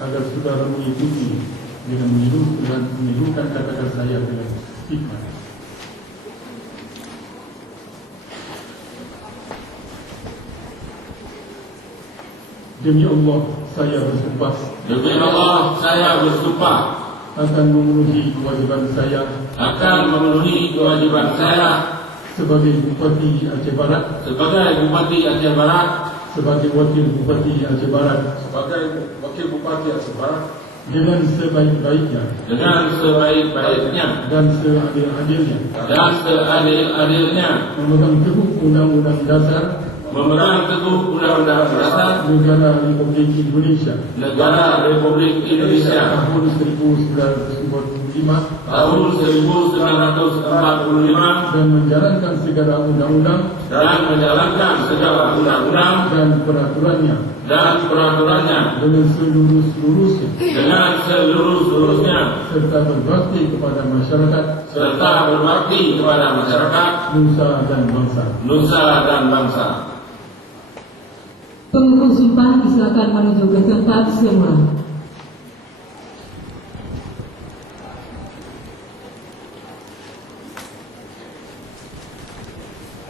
agar saudara mengikuti dengan menirukan kata-kata saya dengan hikmat. Demi Allah, saya bersumpah. Demi Allah, saya bersumpah Akan memenuhi kewajiban saya. Sebagai Bupati Aceh Barat. Sebagai Wakil Bupati Aceh Barat. Dengan sebaik-baiknya. Dan seadil-adilnya. Memegang teguh Undang-Undang Dasar Negara Republik Indonesia tahun 1945 dan menjalankan segala undang-undang dan peraturannya dengan seluruh-seluruhnya serta berbakti kepada masyarakat nusa dan bangsa. Pengukuh sumpah disilakan menuju ke tempat semula.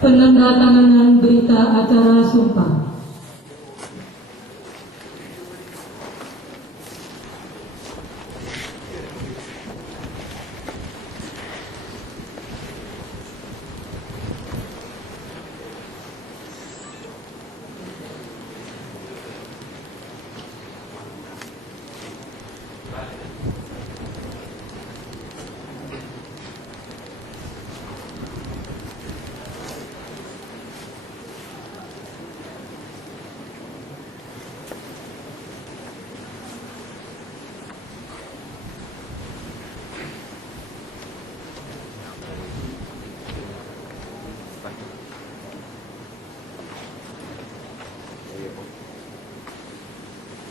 Penandatanganan berita acara sumpah.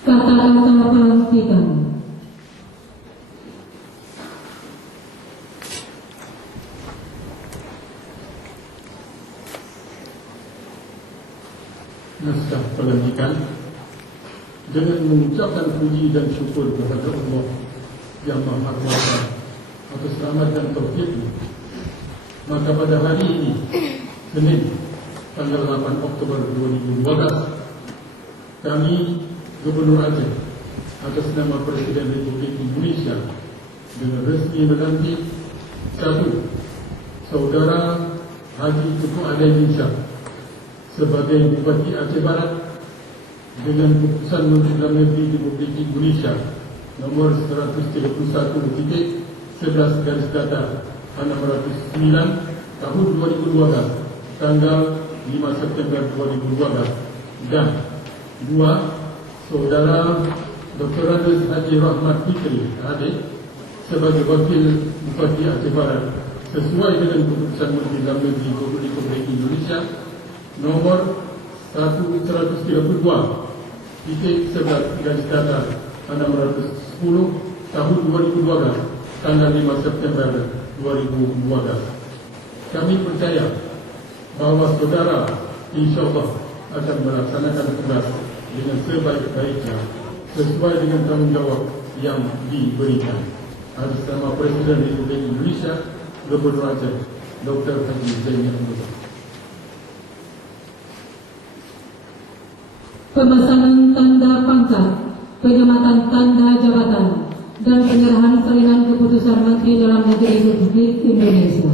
Kata-kata pelantikan. Naskah pelantikan dengan mengucapkan puji dan syukur kepada Allah yang Maha Kuasa atas rahmat dan taufik-Nya. Maka pada hari ini, Senin, tanggal 8 Oktober 2012, kami Gubernur Aceh atas nama Presiden Republik Indonesia dengan resmi melantik 1. Saudara Haji Tengku Alaiddin Shah sebagai Bupati Aceh Barat dengan Keputusan Menteri Dalam Negeri Republik Indonesia nomor 131/11/609 tahun 2012 tanggal 5 September 2012. Dan 2. Saudara Dr. Andes Haji Rahmat Fikri Adik sebagai Wakil Bupati Aceh Barat sesuai dengan Keputusan Menteri Dalam Negeri Republik Indonesia nomor 131/11/610 tahun 2012 tanggal 5 September 2012. Kami percaya bahawa saudara insyaAllah akan melaksanakan tugas dengan sebaik-baiknya sesuai dengan tanggungjawab yang diberikan. Atas nama Presiden Republik Indonesia, Gubernur Aceh Dr. Haji Zaini Abdullah. Pemasangan tanda pangkat, penyematan tanda jabatan, dan penyerahan salinan keputusan Menteri Dalam Negeri Republik Indonesia.